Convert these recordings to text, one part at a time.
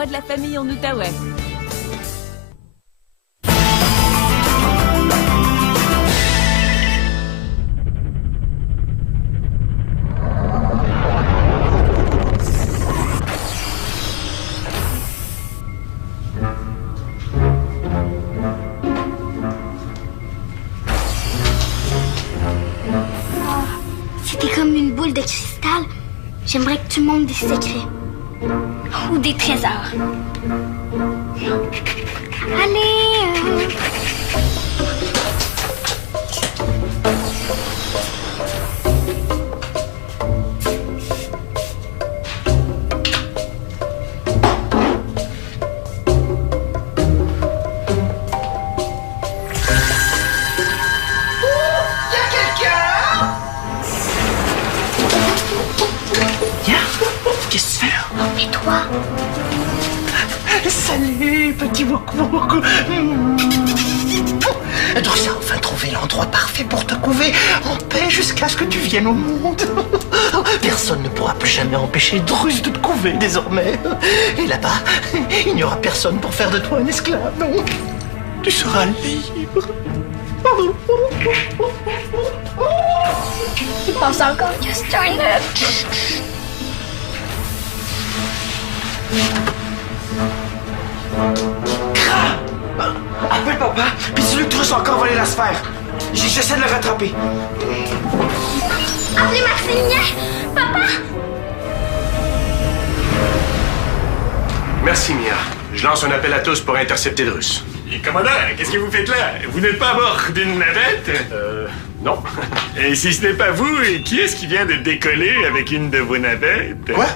moi de la famille en Outaouais. C'était comme une boule de cristal. J'aimerais que tu montes des secrets. Ou des trésors. Allez! Qu'est-ce que tu fais là? Et toi? Salut, petit Wok-Wok. Druss a enfin trouvé l'endroit parfait pour te couver en paix jusqu'à ce que tu viennes au monde. Personne ne pourra plus jamais empêcher Druss de te couver désormais. Et là-bas, il n'y aura personne pour faire de toi un esclave, non? Tu seras libre. Tu penses encore que c'est un œuf? Appelle papa, puis dis-lui que Druss a encore volé la sphère. J'essaie de le rattraper. Appelez Maximilien! Papa! Merci, Mia. Je lance un appel à tous pour intercepter Druss. Et commandant, qu'est-ce que vous faites là? Vous n'êtes pas à bord d'une navette? Non. Et si ce n'est pas vous, qui est-ce qui vient de décoller avec une de vos navettes? Quoi?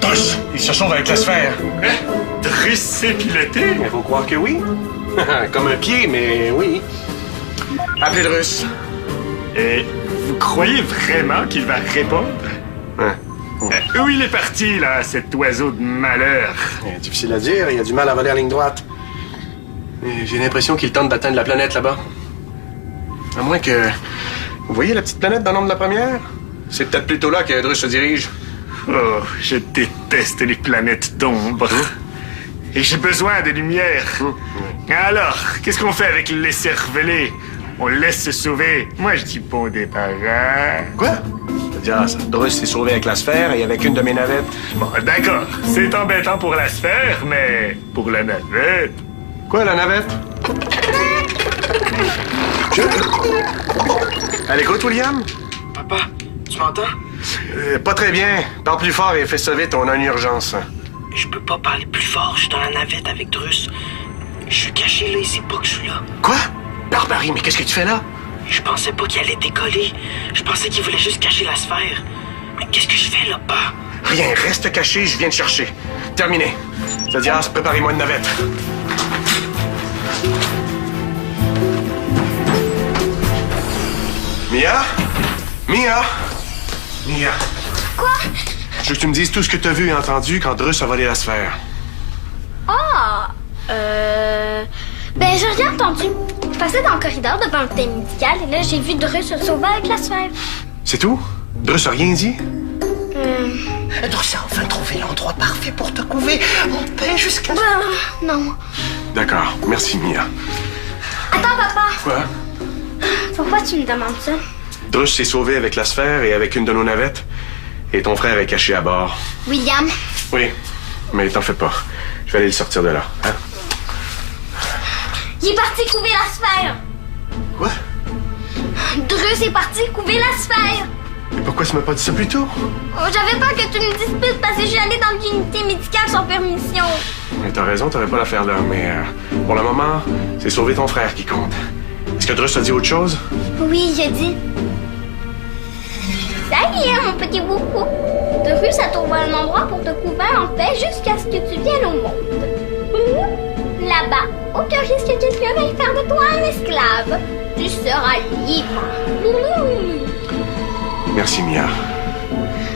Druss, il se sauve avec la sphère. Hein? Druss sait piloter? Il faut croire que oui. Comme un pied, mais oui. Appelez Druss. Et vous croyez vraiment qu'il va répondre? Hein? Où il est parti, là, cet oiseau de malheur? Difficile à dire, il a du mal à voler en ligne droite. Et j'ai l'impression qu'il tente d'atteindre la planète là-bas. À moins que... Vous voyez la petite planète dans l'ombre de la première? C'est peut-être plutôt là que Druss se dirige. Oh, je déteste les planètes d'ombre. Et j'ai besoin de lumière. Alors, qu'est-ce qu'on fait avec les cervelés? On laisse se sauver. Moi, je dis bon débarras. Quoi? C'est-à-dire, Druss s'est sauvé avec la sphère et avec une de mes navettes. Bon, d'accord. C'est embêtant pour la sphère, mais pour la navette... Quoi, la navette? À l'écoute, William? Papa, tu m'entends? Pas très bien. Parle plus fort et fais ça vite, on a une urgence. Je peux pas parler plus fort, je suis dans la navette avec Druss. Je suis caché là, il sait pas que je suis là. Quoi? Barbarie, mais qu'est-ce que tu fais là? Je pensais pas qu'il allait décoller. Je pensais qu'il voulait juste cacher la sphère. Mais qu'est-ce que je fais là-bas? Rien, reste caché, je viens te chercher. Terminé. C'est-à-dire, préparez-moi une navette. Mia? Mia? Mia. Quoi? Je veux que tu me dises tout ce que t'as vu et entendu quand Druss a volé la sphère. Ah! Ben, j'ai rien entendu. Je passais dans le corridor devant le thé médical et là, j'ai vu Druss se sauver avec la sphère. C'est tout? Druss a rien dit? Druss a enfin trouvé l'endroit parfait pour te couver en paix jusqu'à... Non. D'accord, merci Mia. Attends, papa. Quoi? Pourquoi tu me demandes ça? Druss s'est sauvé avec la sphère et avec une de nos navettes. Et ton frère est caché à bord. William. Oui, mais t'en fais pas. Je vais aller le sortir de là. Hein? Il est parti couver la sphère. Quoi? Druss est parti couver la sphère. Et pourquoi tu m'as pas dit ça plus tôt? Oh, j'avais peur que tu me disputes parce que je suis allée dans l'unité médicale sans permission. Mais t'as raison, t'aurais pas l'affaire là. Mais pour le moment, c'est sauver ton frère qui compte. Est-ce que Druss a dit autre chose? Oui, j'ai dit. Salut, mon petit boubou. Druss a trouvé un endroit pour te couvrir en paix jusqu'à ce que tu viennes au monde. Là-bas, aucun risque que quelqu'un veuille faire de toi un esclave. Tu seras libre. Merci, Mia.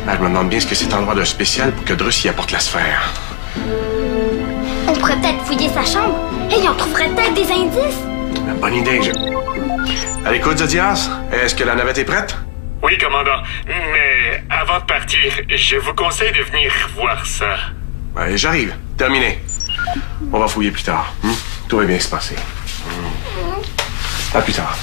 Je me demande bien ce que c'est un endroit de spécial pour que Druss y apporte la sphère. On pourrait peut-être fouiller sa chambre et on trouverait peut-être des indices. Bonne idée, À l'écoute, Zodias, est-ce que la navette est prête? Oui, commandant. Mais avant de partir, je vous conseille de venir voir ça. Ouais, j'arrive. Terminé. On va fouiller plus tard. Tout va bien se passer. À plus tard.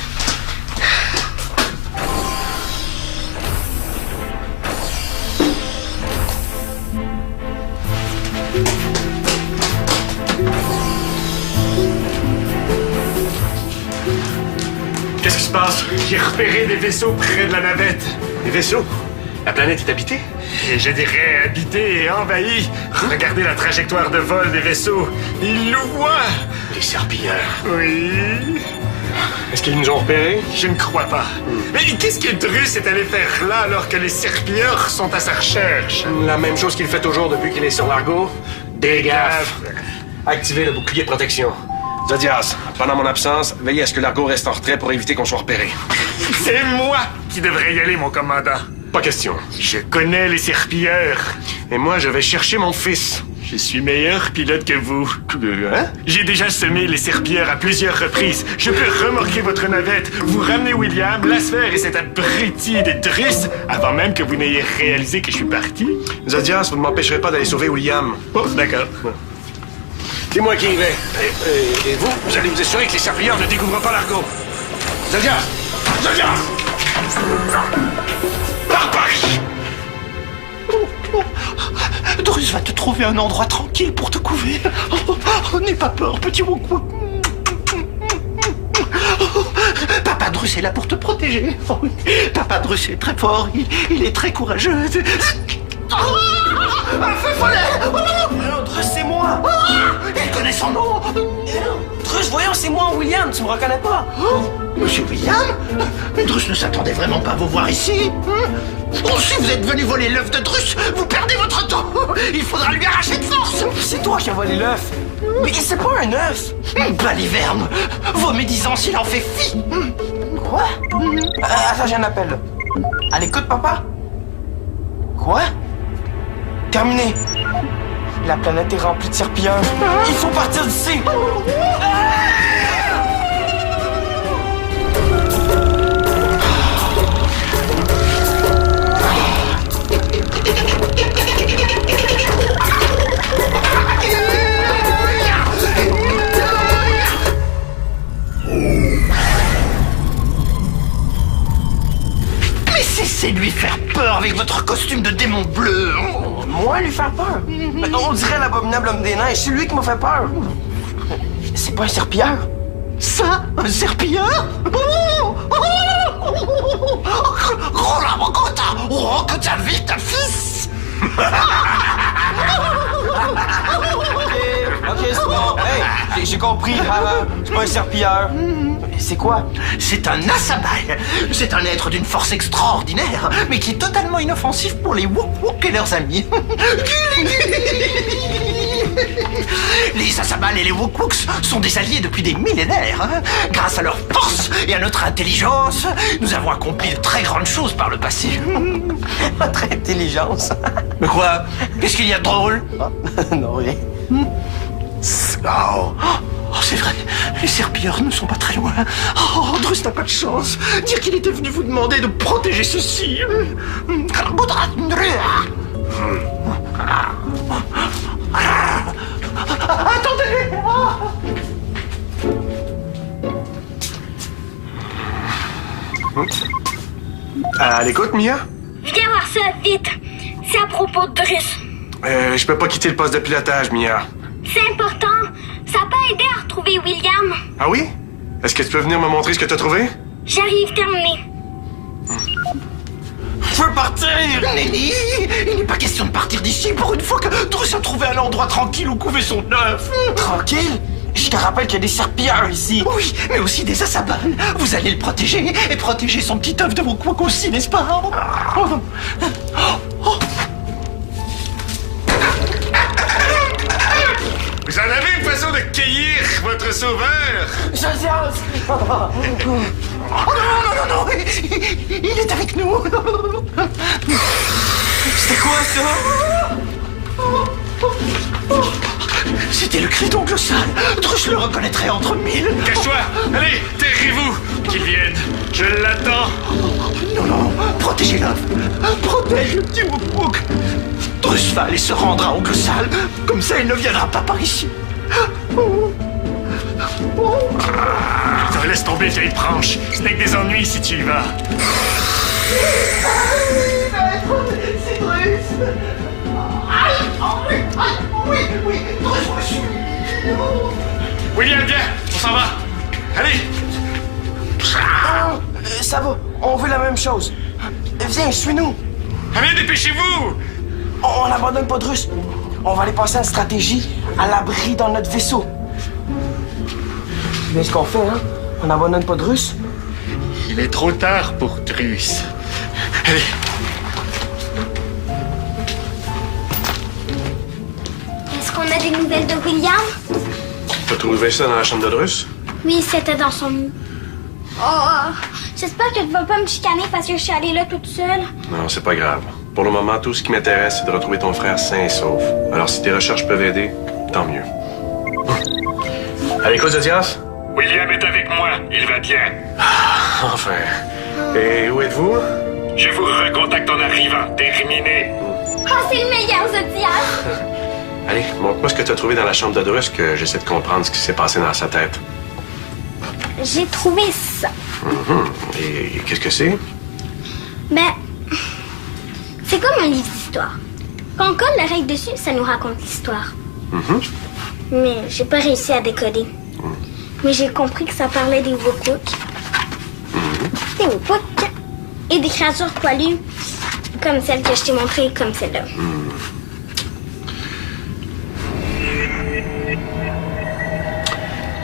Qu'est-ce qui se passe? J'ai repéré des vaisseaux près de la navette. Les vaisseaux? La planète est habitée? Et je dirais habité et envahi. Regardez la trajectoire de vol des vaisseaux. Ils nous voient. Les serpilleurs. Oui. Est-ce qu'ils nous ont repérés? Je ne crois pas. Mais qu'est-ce que Drus est allé faire là alors que les serpilleurs sont à sa recherche? La même chose qu'il fait toujours depuis qu'il est sur Largo. Des gaffes. Activez le bouclier de protection. Zodias, pendant mon absence, veillez à ce que Largo reste en retrait pour éviter qu'on soit repéré. C'est moi qui devrais y aller, mon commandant. Pas question. Je connais les serpilleurs. Et moi, je vais chercher mon fils. Je suis meilleur pilote que vous. Hein? J'ai déjà semé les serpilleurs à plusieurs reprises. Je peux remorquer votre navette, vous ramener William, la sphère et cet abruti de Drus avant même que vous n'ayez réalisé que je suis parti. Zodias, vous ne m'empêcherez pas d'aller sauver William. Oh, d'accord. C'est moi qui y vais. Et vous allez vous assurer que les serpilleurs ne découvrent pas Largo. Zodias! Zodias! Barbache! Drus va te trouver un endroit tranquille pour te couver. N'aie pas peur, petit Wok-Wok. Papa Drus est là pour te protéger. Oh, oui. Papa Drus est très fort, il est très courageux. Un feu follet! Non, Drus, c'est moi! Il connaît son nom! Drus, voyons, c'est moi, William, tu me reconnais pas? Monsieur William? Mais Drus ne s'attendait vraiment pas à vous voir ici. Oh, si vous êtes venu voler l'œuf de Drus, vous perdez votre temps. Il faudra lui arracher de force. C'est toi qui as volé l'œuf! Mais c'est pas un œuf! Baliverne, vos médisances, il en fait fi. Quoi? Attends, j'ai un appel, là. À l'écoute, papa? Quoi? Terminé. La planète est remplie de serpilleurs. Il faut partir d'ici. Mais cessez de lui faire peur avec votre costume de démon bleu. Moi, lui faire peur? On dirait l'abominable homme des neiges. C'est lui qui m'a fait peur. C'est pas un serpilleur? Ça, un serpilleur? Oh, que t'as vite, ta fils! Ok, c'est bon. Hey, j'ai compris. C'est pas un serpilleur. C'est quoi? C'est un Asabal. C'est un être d'une force extraordinaire, mais qui est totalement inoffensif pour les Wok-Wok et leurs amis. Les Asabal et les Wok-Woks sont des alliés depuis des millénaires. Grâce à leur force et à notre intelligence, nous avons accompli de très grandes choses par le passé. Votre intelligence. Mais quoi? Qu'est-ce qu'il y a de drôle? Non, rien. Oh, c'est vrai, les serpilleurs ne sont pas très loin. Oh, Drus n'a pas de chance. Dire qu'il était venu vous demander de protéger ceci. Attendez! À l'écoute, Mia? Viens voir ça, vite. C'est à propos de Drus. Je peux pas quitter le poste de pilotage, Mia. C'est important. Ça peut aider à retrouver William. Ah oui? Est-ce que tu peux venir me montrer ce que t'as trouvé? J'arrive, terminé. Je veux partir! Nenny, il n'est pas question de partir d'ici pour une fois que Drus a trouvé un endroit tranquille où couver son œuf. Tranquille? Je te rappelle qu'il y a des serpilleurs ici. Oui, mais aussi des Asabal. Vous allez le protéger et protéger son petit œuf de vos couacs aussi, n'est-ce pas? Vous en avez une façon de cueillir votre sauveur? Josias! Oh non, il est avec nous. C'était quoi ça? C'était le cri d'oncle sale. Drus le reconnaîtrait entre mille. Cache-toi! Allez, tairez-vous! Qu'il vienne! Je l'attends! Non, non, protégez-la. Protège le petit Wook-Wook. Drus va aller se rendre à Oncle Sal. Comme ça, il ne viendra pas par ici. Laisse tomber, vieille branche. Ce n'est que des ennuis si tu y vas. C'est Drus. Oui, Drus me suit. William, viens, on s'en va. Allez. Ça va, on veut la même chose. Viens, suis-nous. Allez, dépêchez-vous. On n'abandonne pas Drus. On va aller passer une stratégie à l'abri dans notre vaisseau. C'est bien ce qu'on fait, hein? On n'abandonne pas Drus. Il est trop tard pour Drus. Allez. Est-ce qu'on a des nouvelles de William? T'as trouvé ça dans la chambre de Drus? Oui, c'était dans son lit. Oh, j'espère que tu vas pas me chicaner parce que je suis allée là toute seule. Non, c'est pas grave. Pour le moment, tout ce qui m'intéresse, c'est de retrouver ton frère sain et sauf. Alors, si tes recherches peuvent aider, tant mieux. À l'écoute, Zodias? William est avec moi. Il va bien. Enfin. Et où êtes-vous? Je vous recontacte en arrivant. Terminé. Oh, c'est le meilleur, Zodiac! Allez, montre-moi ce que tu as trouvé dans la chambre de Drus, que j'essaie de comprendre ce qui s'est passé dans sa tête. J'ai trouvé ça. Et qu'est-ce que c'est? Ben, c'est comme un livre d'histoire. Quand on colle la règle dessus, ça nous raconte l'histoire. Mais j'ai pas réussi à décoder. Mais j'ai compris que ça parlait des Wook-Wook. Des Wook-Wook. Et des créatures poilues, comme celle que je t'ai montrée, comme celle-là.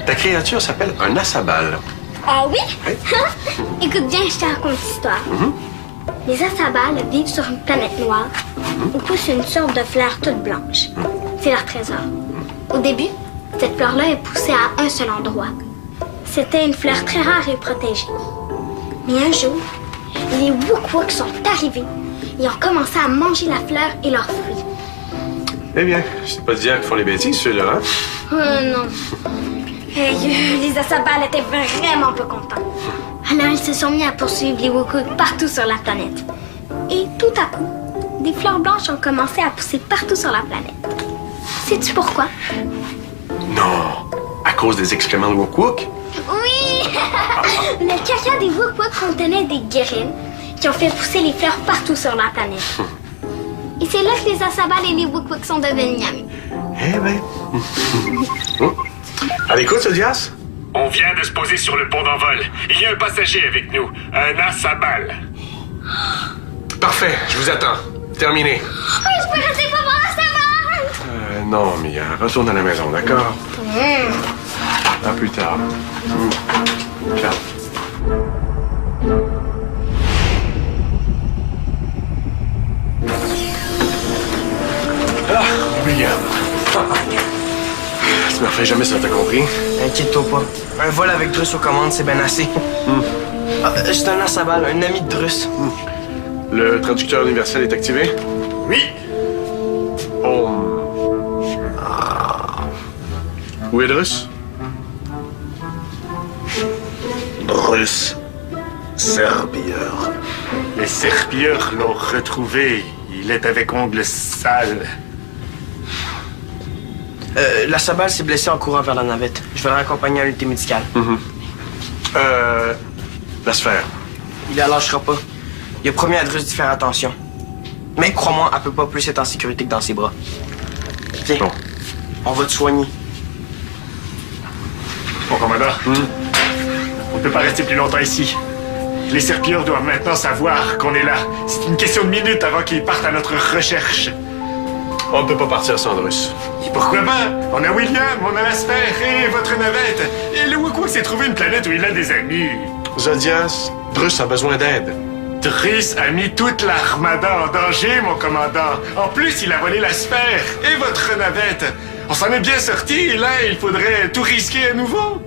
Ta créature s'appelle un Asabal. Ah oui? Oui. Écoute bien, je te raconte l'histoire. Les Asabals vivent sur une planète noire où pousse une sorte de fleur toute blanche. C'est leur trésor. Au début, cette fleur-là est poussée à un seul endroit. C'était une fleur très rare et protégée. Mais un jour, les Wook-Wook sont arrivés et ont commencé à manger la fleur et leurs fruits. Eh bien, c'est pas dire qu'ils font les bêtises, ceux-là, hein? Non. Les Asabals étaient vraiment pas contents. Alors ils se sont mis à poursuivre les Wook-Wook partout sur la planète. Et tout à coup, des fleurs blanches ont commencé à pousser partout sur la planète. Sais-tu pourquoi? Non. À cause des excréments de Wook-Wook? Oui! Le caca des Wook-Wook contenait des guérines qui ont fait pousser les fleurs partout sur la planète. Et c'est là que les Asabals et les Wook-Wook sont devenus amis. Eh ben. À l'écoute, Zodias? On vient de se poser sur le pont d'envol. Il y a un passager avec nous. Un Asabal. Parfait, je vous attends. Terminé. Oh, je peux rester pour voir Asabal! Non, Mia, retourne à la maison, d'accord? À plus tard. Ciao. Ah, William. Tu me refais jamais ça, t'as compris? Inquiète-toi pas. Un vol avec Drus aux commandes, c'est bien assez. C'est un Asabal, un ami de Drus. Le traducteur universel est activé? Oui. Où est Drus? Drus. Serpilleur. Les serpilleurs l'ont retrouvé. Il est avec Oncle Sal. L'Asabal s'est blessé en courant vers la navette. Je vais le raccompagner à l'unité médicale. La sphère. Il la lâchera pas. Il a promis à Drus d'y faire attention. Mais crois-moi, elle peut pas plus être en sécurité que dans ses bras. Viens, Bon. on va te soigner. Mon commandant, on ne peut pas rester plus longtemps ici. Les serpilleurs doivent maintenant savoir qu'on est là. C'est une question de minutes avant qu'ils partent à notre recherche. On ne peut pas partir sans Drus. Et pourquoi pas? On a William, on a la sphère et votre navette. Et le Wook-Wook s'est trouvé une planète où il a des amis. Zodias, Drus a besoin d'aide. Drus a mis toute l'armada en danger, mon commandant. En plus, il a volé la sphère et votre navette. On s'en est bien sorti et là, il faudrait tout risquer à nouveau.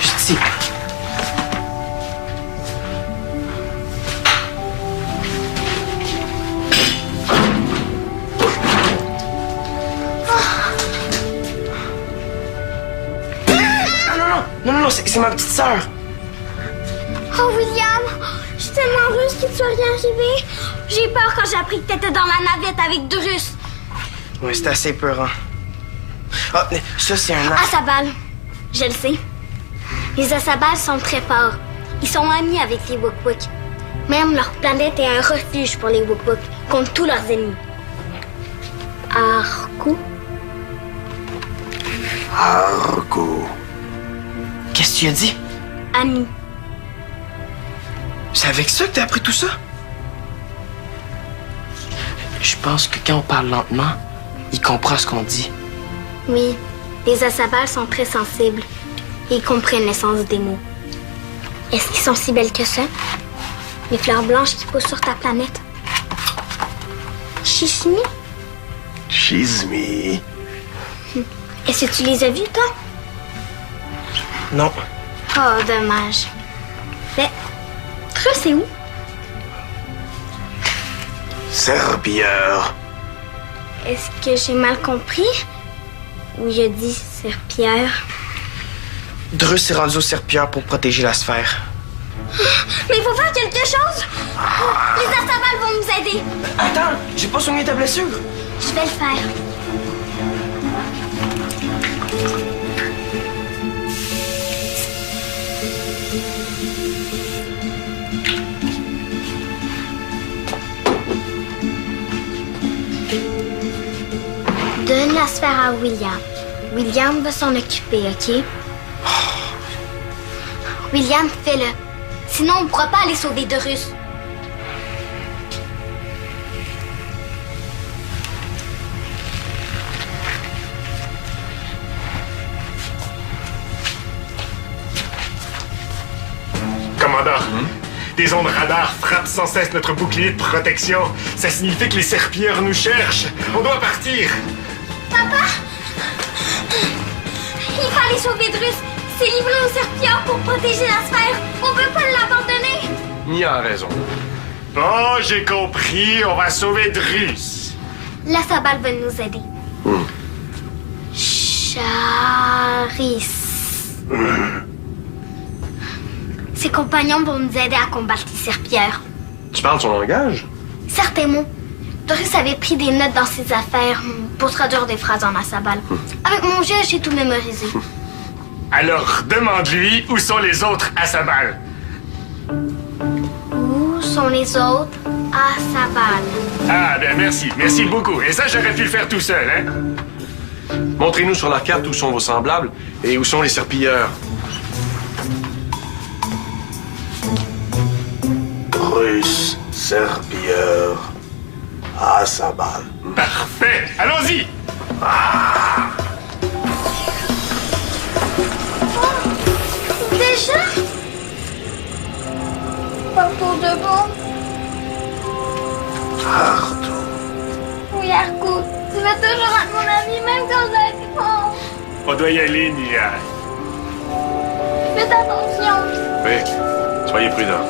Je dis. Non, c'est ma petite sœur. Oh, William, je suis tellement heureuse qu'il ne soit rien arrivé. J'ai peur quand j'ai appris que t'étais dans la navette avec Drus. Ouais, c'était assez peurant. Ah, ça, c'est un... Asabal, je le sais. Les Asabal sont très forts. Ils sont amis avec les Wook-Wook. Même leur planète est un refuge pour les Wook-Wook contre tous leurs ennemis. Arku? Argo. Qu'est-ce que tu as dit? Ami. C'est avec ça que t'as appris tout ça? Je pense que quand on parle lentement, il comprend ce qu'on dit. Oui, les Asabal sont très sensibles. Et ils comprennent le sens des mots. Est-ce qu'ils sont si belles que ça? Les fleurs blanches qui poussent sur ta planète. Shishmi? Shizmi. Est-ce que tu les as vus, toi? Non. Oh, dommage. Mais, Drus, c'est où? Serpilleur. Est-ce que j'ai mal compris? Ou il a dit serpilleur? Drus s'est rendu au serpilleur pour protéger la sphère. Mais il faut faire quelque chose! Les Asabal vont nous aider! Attends, j'ai pas soigné ta blessure. Je vais le faire. Donne la sphère à William. William va s'en occuper, OK? William, fais-le. Sinon, on ne pourra pas aller sauver Drus. Commandant, des ondes radars frappent sans cesse notre bouclier de protection. Ça signifie que les serpilleurs nous cherchent. On doit partir. Papa! Il faut aller sauver Drus. C'est livré aux serpilleurs pour protéger la sphère. On peut pas l'abandonner. Il a raison. Bon, j'ai compris. On va sauver Drus. La Sabal va nous aider. Charis. Ses compagnons vont nous aider à combattre les serpilleurs. Tu parles son langage? Certains mots. Drus avait pris des notes dans ses affaires pour traduire des phrases en Asabal. Avec mon jeu, j'ai tout mémorisé. Alors, demande-lui où sont les autres Asabal. Où sont les autres Asabal? Ah, ben merci. Merci beaucoup. Et ça, j'aurais pu le faire tout seul, hein? Montrez-nous sur la carte où sont vos semblables et où sont les serpilleurs. Drus, serpilleur, Asabal. Parfait. Allons-y. Déjà? Pas pour de bon. Ardo. Oui, Argo. Tu vas toujours être mon ami, même quand j'ai fond. On doit y aller, Nia. Faites attention. Oui, soyez prudents.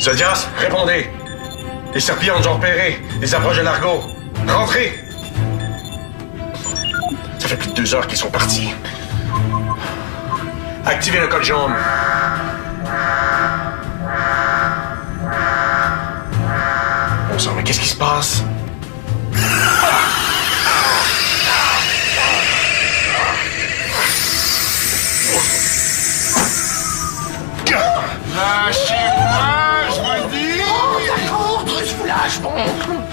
Zodias, répondez. Les serpillants nous ont repérés. Ils approchent de l'Argo. Rentrez. Ça fait plus de 2 heures qu'ils sont partis. Activez le code jaune. Bon sang, mais qu'est-ce qui se passe? Lâchez-moi, je vous le dis. D'accord, Drus vous lâche, bon.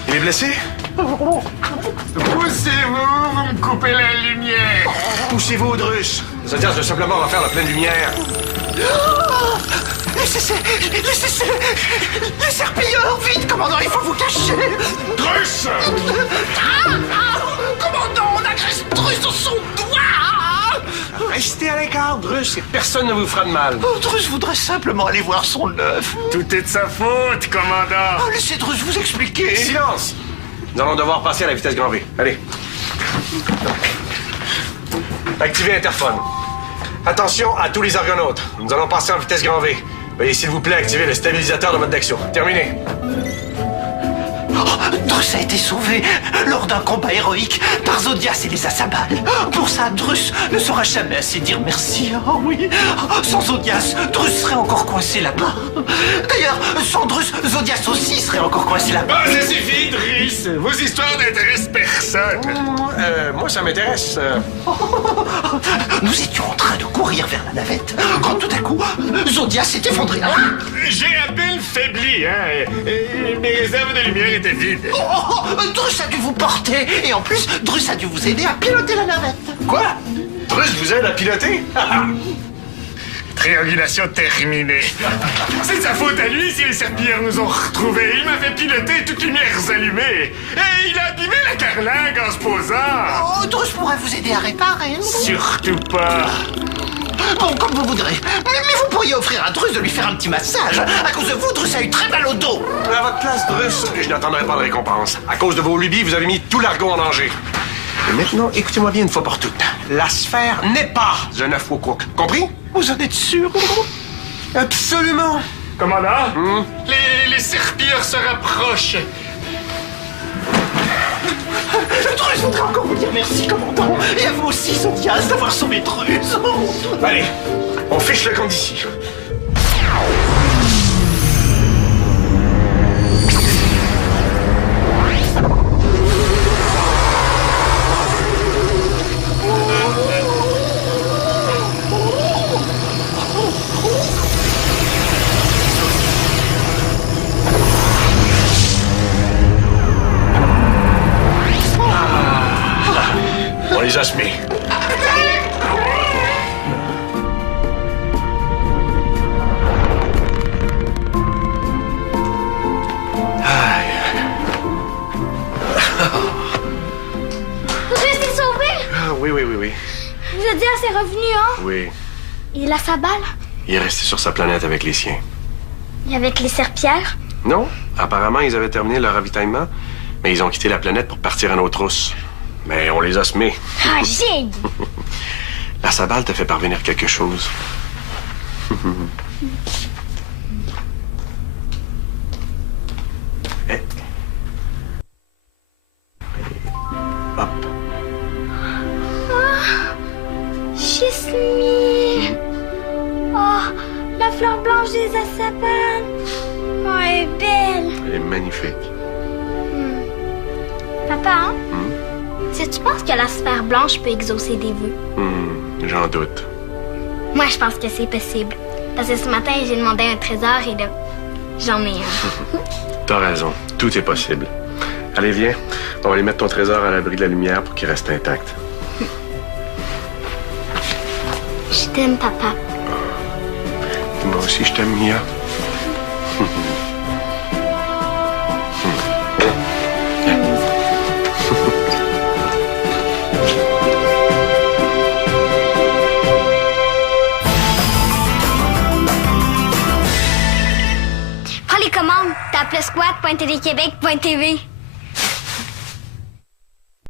Il est blessé? Poussez-vous, vous me coupez la lumière. Poussez-vous, Drus. Zodias veut simplement refaire la pleine lumière. Laissez les serpilleurs, vite, commandant, il faut vous cacher. Drus! Commandant, on agresse Drus dans son doigt. Restez à l'écart, Drus, et personne ne vous fera de mal. Oh, Drus voudrait simplement aller voir son œuf. Tout est de sa faute, commandant. Oh, laissez Drus vous expliquer. Silence! Nous allons devoir passer à la vitesse grand V. Allez. Activez l'interphone. Attention à tous les argonautes. Nous allons passer en vitesse grand V. Veuillez s'il vous plaît activer le stabilisateur de mode d'action. Terminé. Oh, Drus a été sauvé lors d'un combat héroïque par Zodias et les Asabal. Pour ça, Drus ne saura jamais assez dire merci. Oh oui, sans Zodias, Drus serait encore coincé là-bas. D'ailleurs, sans Drus, Zodias aussi serait encore coincé là-bas. Ah, ça suffit, Drus. Vos histoires n'intéressent personne. Moi, ça m'intéresse. Nous étions en train de courir vers la navette quand tout à coup, Zodias s'est effondré. J'ai à peine faibli, hein. Et mes réserves de lumière étaient vides. Drus a dû vous porter et en plus, Drus a dû vous aider à piloter la navette. Quoi? Drus vous aide à piloter? Triangulation terminée. C'est de sa faute à lui si les serpillères nous ont retrouvés. Il m'a fait piloter toutes lumières allumées. Et il a abîmé la carlingue en se posant. Oh, Drus pourrait vous aider à réparer. Surtout pas. Bon, comme vous voudrez. Mais vous pourriez offrir à Drus de lui faire un petit massage. À cause de vous, Drus a eu très mal au dos. À votre place, Drus, je n'attendrai pas de récompense. À cause de vos lubies, vous avez mis tout l'argot en danger. Et maintenant, écoutez-moi bien une fois pour toutes. La sphère n'est pas un œuf au cook. Compris? Vous en êtes sûr? Absolument. Commandant, les serpillères se rapprochent. Drus voudrait encore vous dire merci, commandant. Et à vous aussi, Zodias, d'avoir sauvé Drus. Allez, on fiche le camp d'ici. On les a semés. Drus est sauvé! Ah, oui. Zodias est revenu, hein? Oui. Il a sa balle. Il est resté sur sa planète avec les siens. Et avec les serpillères. Non, apparemment, ils avaient terminé leur ravitaillement, mais ils ont quitté la planète pour partir à nos trousses. Mais on les a semés. Ah, gigue! La Sabale t'a fait parvenir quelque chose. Eh. Hop. Chismi! Oh, la fleur blanche des Asabal. Oh, elle est belle. Elle est magnifique. Papa, hein? Si tu penses que la sphère blanche peut exaucer des vœux? J'en doute. Moi, je pense que c'est possible. Parce que ce matin, j'ai demandé un trésor et là, j'en ai un. T'as raison. Tout est possible. Allez, viens. On va aller mettre ton trésor à l'abri de la lumière pour qu'il reste intact. Je t'aime, papa. Moi aussi, je t'aime, Mia. Prends les commandes. T'as appelé squat.téléquébec.tv.